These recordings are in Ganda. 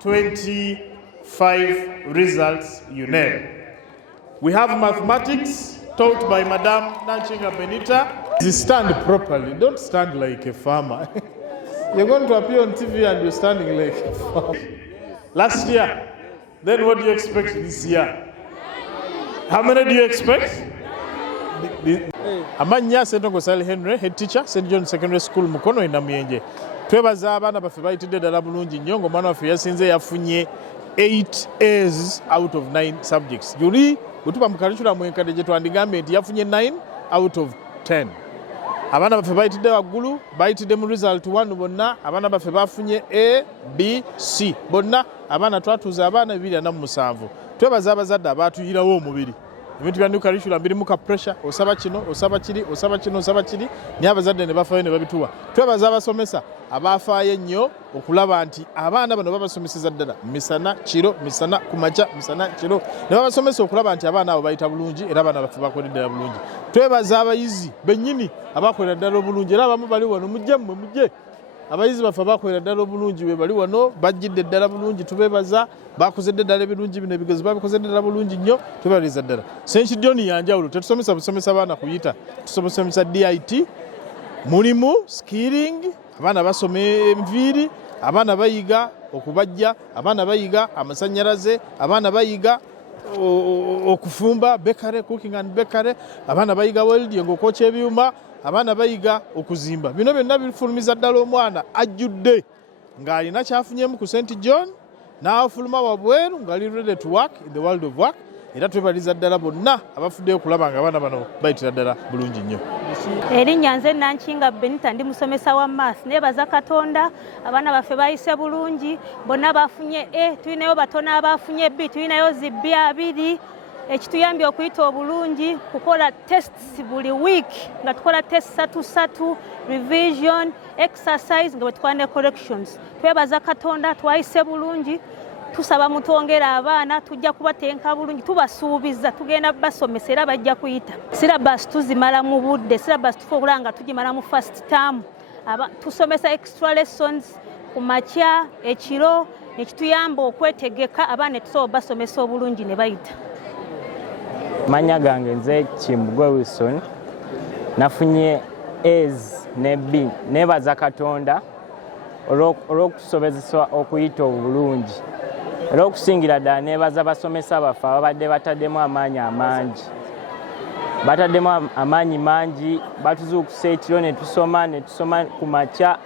25 results you name. We have mathematics taught by Madam Nanchinga Benita. Stand properly, don't stand like a farmer. You're going to appear on TV and you're standing like a farmer. Last year, then what do you expect this year? How many do you expect? Amanya Sentongo Sally Henry, head teacher, St. John Secondary School, Mukono in Namuyenje. Twebaza abaana baffe bayitidde ddala bulungi nnyo ng'omwana waffe yasinze yafunye 8 A's out of 9 subjects. Juli bwetuba mu curriculum enkadde gye twandigambye nti yafunye 9 out of 10. Abaana baffe bayitidde waggulu, bayitidde mu result 1 bonna, abaana baffe bafunye A, B, C. Bonna abaana twatuuza abaana 247. Twebaza abazadde abaatuyirawo omubiri. Ebintu bya new curriculum birimu ka pressure, osaba kino, osaba kiri, osaba kino, osaba kiri, naye abazadde ne bafaayo ne babituwa. Twebaza abasomesa abafaayo ennyo okulaba nti abaana bano babasomeseza ddala misana kiro, misana kumakya, misana kiro. Ne babasomesa okulaba nti abaana abo bayita bulungi era abaana baffe bakolera ddala bulungi. Twebaza abayizi bennyini abakolera ddala obulungi era abamu bali wano mujje mmwe mujje. Abayizi baffe bakolera ddala obulungi we bali wano bajjidde ddala bulungi tubebaza bakozedde ddala ebirungi bino ebigezo babikozedde ddala bulungi nnyo tubaliriza ddala. St. John yanjawulo tetusomesa busomesa baana kuyita tusomesa DIT mulimu skilling abaana basoma enviiri abaana bayiga okubajja abaana bayiga amasannyalaze abaana bayiga okufumba bakery cooking and bakery abaana bayiga welding ng'okwokya ebyuma abaana bayiga okuzimba. Bino byonna bifulumiza ddala omwana ajjudde ng'alina kyafunyemu ku St. John n'afuluma wabweru ng'ali ready to work in the world of work. Era twebaliza ddala bonna abafuddeyo okulaba nga abaana bano bayitira ddala bulungi nnyo. Erinnya nze Nanchinga Benita ndi musomesa wa math. Nebaza Katonda abaana baffe bayise bulungi bonna bafunye A, tulinayo batono abafunye B, tulinayo zi B 2. Ekituyambye okuyita obulungi kukola tests buli week nga tukola tests 3 revision exercise nga bwe ne corrections. Twebaza Katonda twayise bulungi tusaba mutwongera abaana tujja kubatenka bulungi tubasuubiza tugenda basomesa era bajja kuyita. Syllabus tuzimala mu budde, syllabus tufolanga tugimala mu first term. Tusomesa extra lessons ku makya ekiro ekituyamba okwetegeka abaana tusobola basomesa obulungi ne bayita. Manya gange nze Kimbugwe Wilson nafunye A's ne B. Nebaza Katonda olw'okusobezesebwa okuyita obulungi. Olw'okusingira ddala nebaza basomesa baffe ababadde bataddemu amaanyi amangi. Bataddemu amaanyi mangi batuzuukusa ekiro ne tusoma ku makya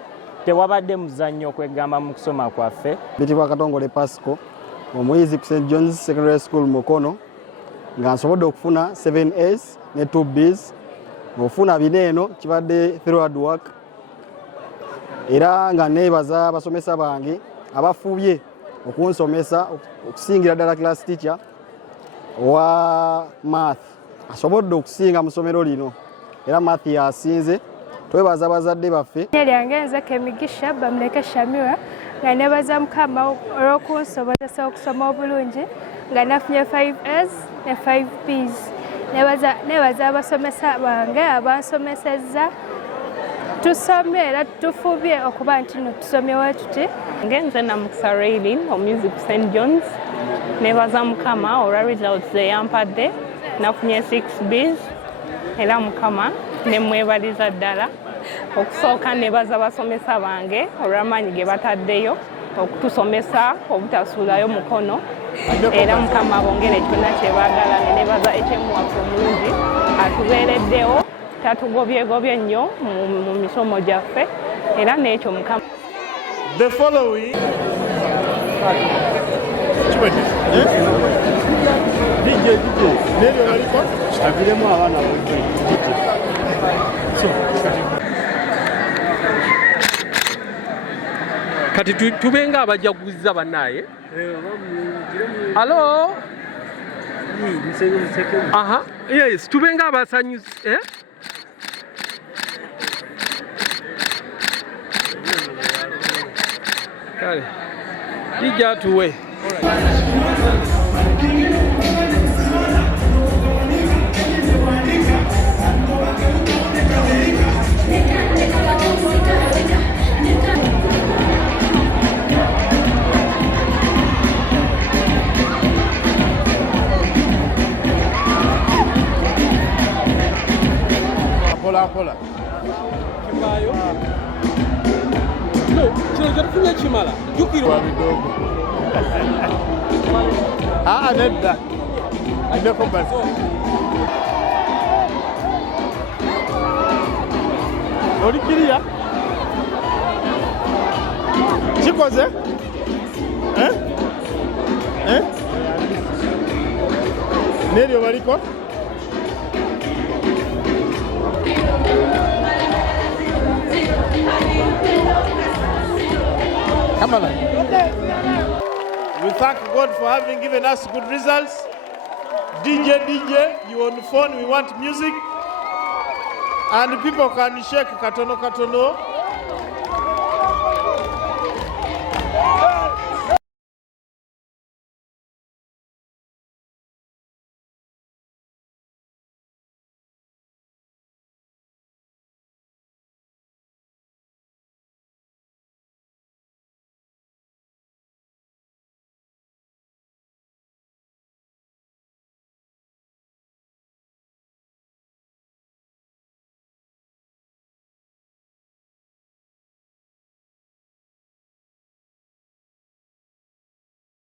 tewabadde muzannyo okwegamba mu kusoma kwaffe. Bitibwa Katongole Pasco omuyizi ku St. John's Secondary School Mukono nga nsobodde okufuna 7 A's ne 2 B's ng'ofuna bino eno kibadde through hard work era nga neebaza abasomesa bange abafuubye okunsomesa okusingira ddala class teacher wa math asobodde okusinga mu ssomero lino era math yasinze. Twebaza abazadde baffe. Lyange nze Kemigisha Bamuleke Shamira nga nebaza Mukama olw'okunsobozesa okusoma obulungi nga nafunye 5 A's ne 5 B's. Nebaza abasomesa bange abansomesezza tusome era tufubye okuba nti tusomyewo tuti. Ngenze Namukisa Raylin omuyizi ku St. John's. Nebaza Mukama olwa results ze yampadde nafunye 6 B's era Mukama ne mwebaliza ddala. Okusooka nebaza abasomesa bange olw'amaanyi ge bataddeyo okutusomesa obutasuulayo mukono era Mukama bongere kyonna kye baagala. Nebaza ekyemuwaffe omulungi atubeereddewo tatugobyegobye nnyo mu misomo gyaffe era n'ekyo Mukama. The following kati tubenga abajaguliza bannaye. Alo? Aha, yes, tubenga abasanyuzi. Kale, ija tuwe. kola. Kivaayo. No, kino kye tufunye kimala. Jjukira. Kwa bidogo. Nedda. Ndeko basi. Olikiriya? Kikoze? Neryo baliko? Come on. We thank God for having given us good results. DJ, you on the phone, we want music. And people can shake katono katono.